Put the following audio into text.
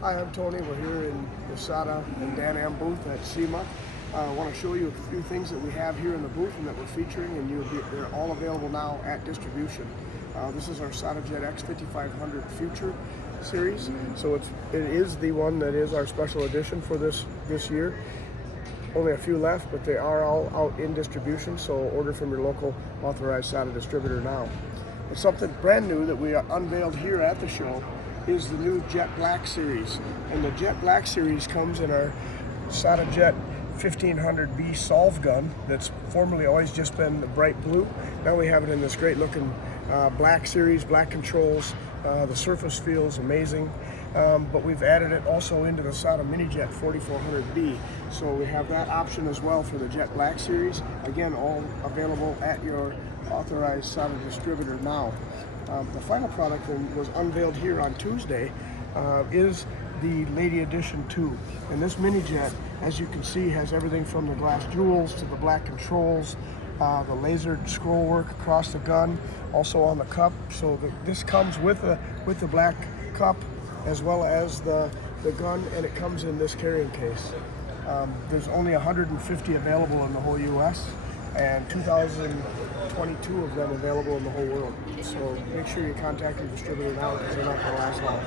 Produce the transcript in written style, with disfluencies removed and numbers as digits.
Hi, I'm Tony. We're here in the SATA and Dan booth at SEMA. I want to show you a few things that we have here in the booth and that we're featuring, and they're all available now at distribution. This is our SATA Jet X5500 Future series, so it is the one that is our special edition for this year. Only a few left, but they are all out in distribution, so order from your local authorized SATA distributor now. But something brand new that we unveiled here at the show is the new Jet Black series. And the Jet Black series comes in our SATA Jet 1500B solve gun that's formerly always just been the bright blue. Now we have it in this great looking black series, black controls. The surface feels amazing. But we've added it also into the SATA Mini Jet 4400B. So we have that option as well for the Jet Black series. Again, all available at your authorized SATA distributor now. The final product that was unveiled here on Tuesday is the Lady Edition 2. And this Mini Jet, as you can see, has everything from the glass jewels to the black controls, the laser scroll work across the gun, also on the cup. So this comes with the black cup as well as the gun, and it comes in this carrying case. There's only 150 available in the whole US and 2,022 of them available in the whole world. So make sure you contact your distributor now because they're not going to last long.